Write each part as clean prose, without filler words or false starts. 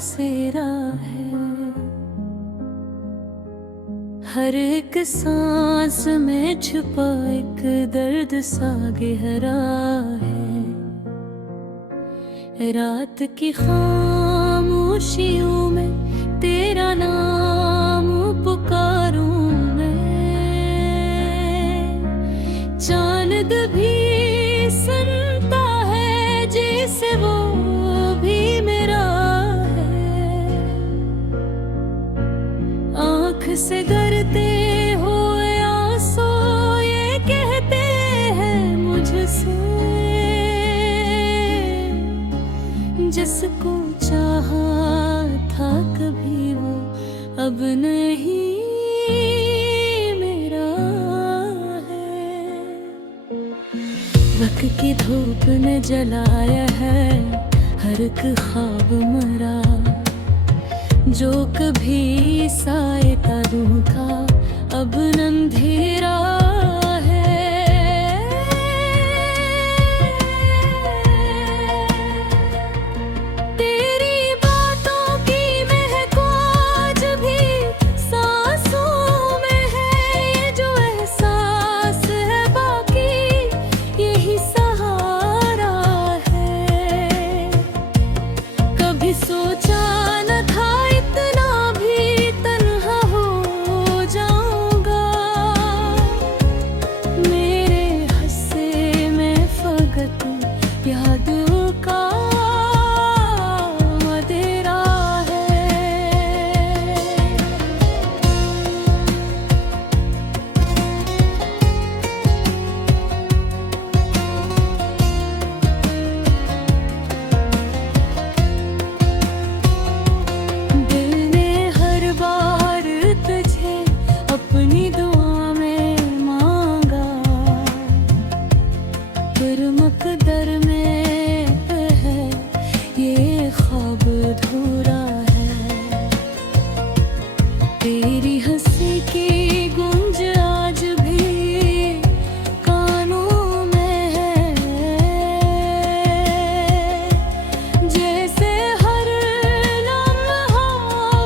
बसेरा है। हर एक सांस में छुपा एक दर्द सा गहरा है। रात की खामोशियों में तेरा नाम पुकारूं मैं। चांद भी सुनता है जैसे वो भी मेरा है। आँख से गिरते हुए आंसू ये कहते हैं मुझसे, जिसको चाहा था कभी वो अब नहीं मेरा है। वक्त की धूप ने जलाया है हर एक ख्वाब मरा, जो कभी साए का रूह था अब अंधेरा है। तेरी बातों की महक आज भी सांसों में है। ये जो एहसास है बाकी यही सहारा है। कभी सोचा न था इतना भी तन्हा हो जाऊंगा। मेरे हंसे में फकत यादों का मदेरा है। दिल ने हर बार तुझे अपनी दुआ में मांगा, पर मकदर में है ये ख्वाब अधूरा है। तेरी हंसी की गूंज आज भी कानों में है। जैसे हर लम्हा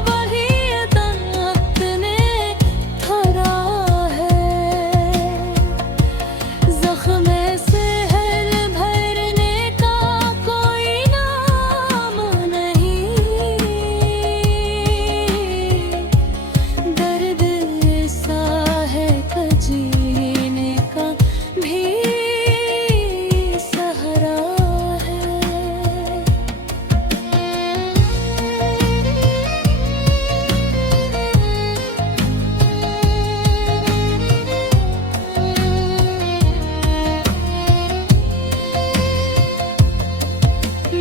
वही दर्द ने थरा है। जख्म से हर भरने का कोई नाम नहीं। दर्द ऐसा है कि जीने का भी सहारा है।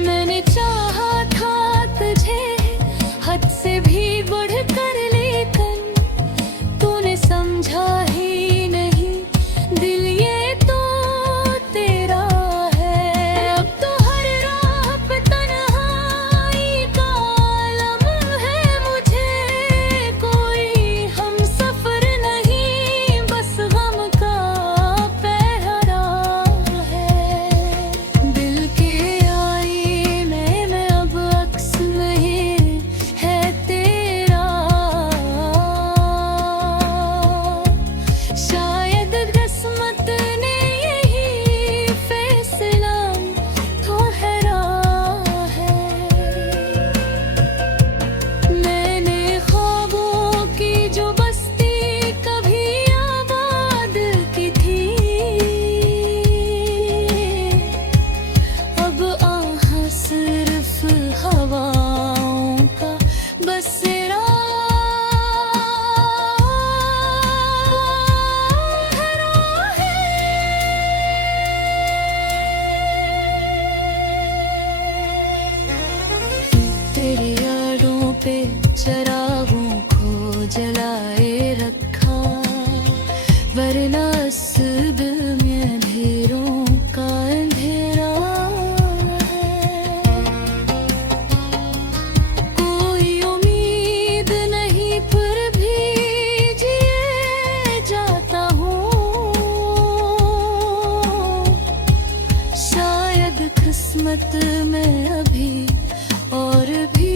मैंने चाहा था तुझे हद से भी बढ़कर, लेकिन तूने समझा ही नहीं। दिल ये तो तेरा है। अब तो हर राह पे तन्हाई का आलम है मुझे। कोई हम सफर नहीं बस गम का पहरा है। दिल के आईने में अब अक्स नहीं है तेरा। शायद किस्मत ने यही फैसला ठहरा है। मैंने ख्वाबों की जो बस्ती कभी आबाद की थी, अब आहा सिर्फ हवाओं का बसेरा है। तेरी यादों पे चरागों को जलाए रखा, वरना इस दिल में अंधेरों का अंधेरा है। कोई उम्मीद नहीं पर भी जिए जाता हूँ। शायद किस्मत में अभी और भी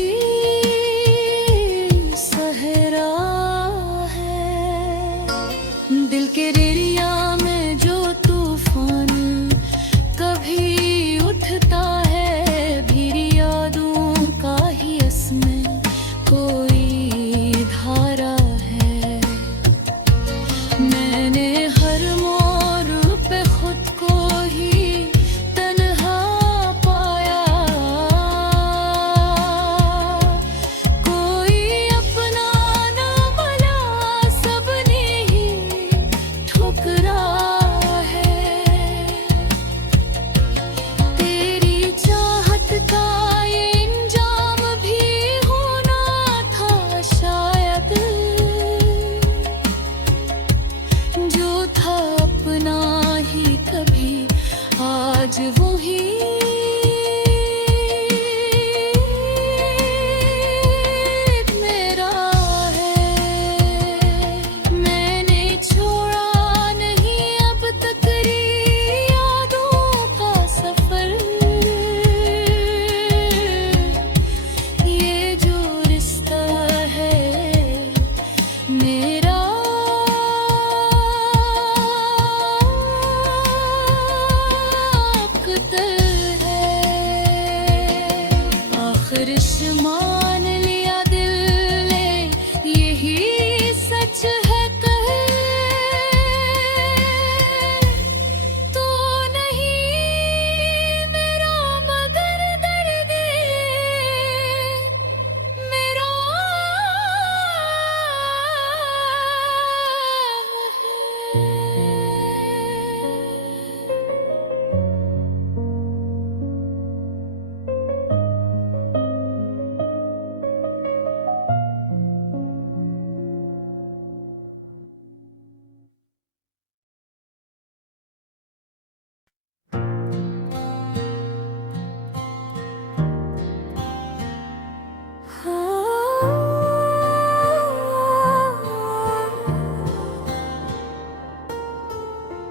मेरा है। मैंने छोड़ा नहीं अब तक यादों का सफर। ये जो रिश्ता है मेरा आखिर मान लिया दिल ने, यही सच है कहे तो नहीं मेरा, मगर दर्द मेरा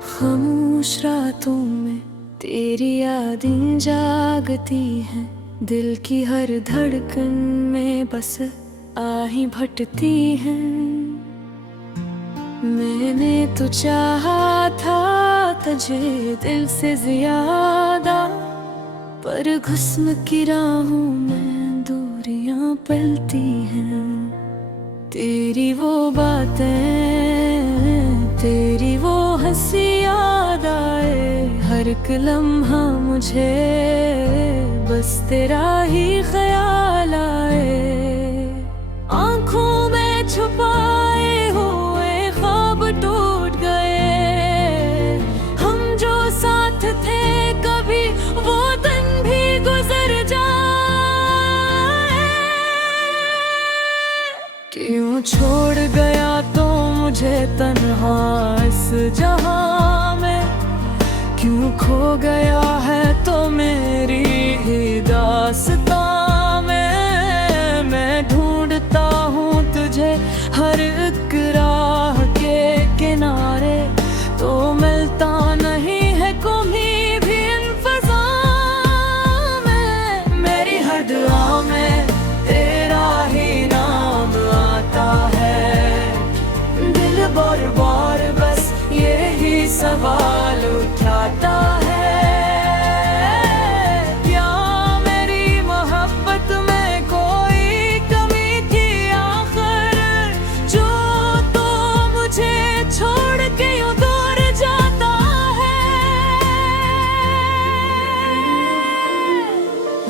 खामोश रातों में तेरी यादें जागती हैं, दिल की हर धड़कन में बस आही भटती हैं। मैंने तो चाहा था तुझे दिल से ज्यादा, पर गुस्म की राहों में दूरियां पलती हैं। तेरी वो बातें, तेरी वो हंसी याद आए, हर एक लम्हा मुझे बस तेरा ही ख्याल आए। आंखों में छुपाए हुए ख्वाब टूट गए, हम जो साथ थे कभी वो दिन भी गुजर जाए। क्यों छोड़ गया तो मुझे तन्हा इस जहां में, क्यों खो गया है तो मेरी ही दास्तां में। मैं ढूंढता हूँ तुझे हर एक राह के किनारे, तो मिलता नहीं है कोई भी इन फ़ज़ा में। मेरी हर दुआ में तेरा ही नाम आता है, दिल बार बार बस यही सवाल उठाता है। क्या मेरी मोहब्बत में कोई कमी थी आखिर, जो तो मुझे छोड़ के यूं दूर जाता है।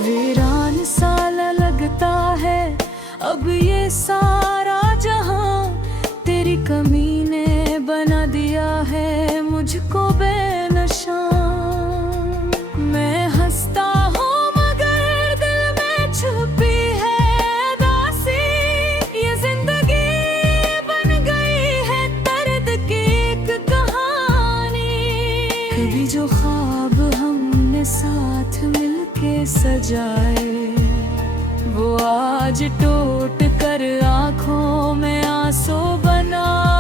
वीरान सा लगता है अब ये सारा जहां, तेरी कमी ने बना दिया है मुझको बेनशा। मैं हंसता हूँ मगर दिल में छुपी है दासी, ये जिंदगी बन गई है दर्द की एक कहानी। कभी जो ख्वाब हमने साथ मिलके सजाए, वो आज टूट कर आँखों में आंसू बनाए।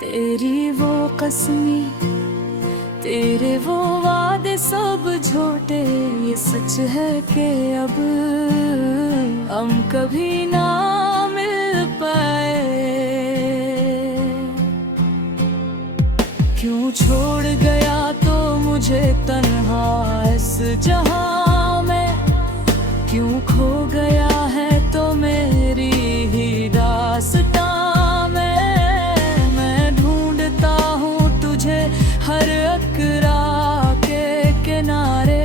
तेरी वो कसमी, तेरे वो वादे सब झूठे, ये सच है कि अब हम कभी ना मिल पाए। क्यों छोड़ गया तो मुझे तन्हा इस जहां में, क्यों खो गया है तो मेरी ही दास्तां में। मैं ढूंढता हूँ तुझे हर एक राह के किनारे,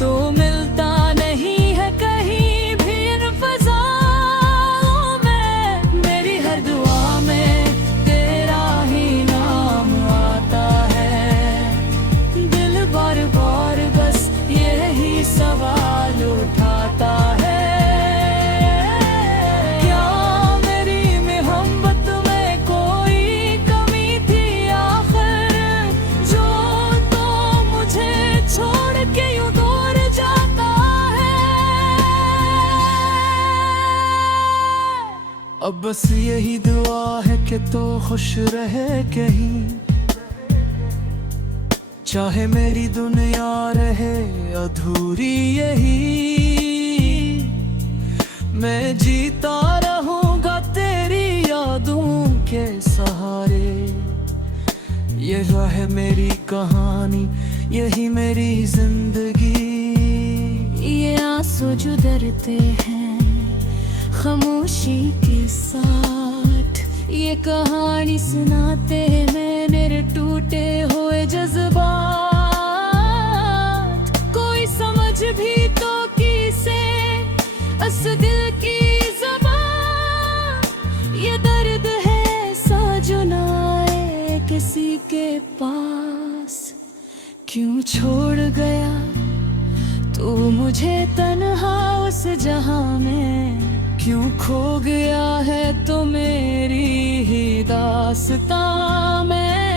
तो मिलता नहीं है कहीं भी इन फ़ज़ाओं में। मेरी हर दुआ में तेरा ही नाम आता है, दिल बार बार बस यही सवाल उठाता है। क्या मेरी मोहब्बत में कोई कमी थी आखिर, बस यही दुआ है कि तो खुश रहे कहीं, चाहे मेरी दुनिया रहे अधूरी यही। मैं जीता रहूंगा तेरी यादों के सहारे, यह है मेरी कहानी, यही मेरी जिंदगी। ये आंसू जो डरते हैं खामोशी के साथ, ये कहानी सुनाते हैं मेरे टूटे हुए जज्बात। कोई समझ भी तो किसे अस दिल की ज़बान, ये दर्द है ऐसा जो ना आए किसी के पास। क्यों छोड़ गया तू मुझे तन्हा उस जहां में, क्यों खो गया है तो मेरी ही दास्तां में।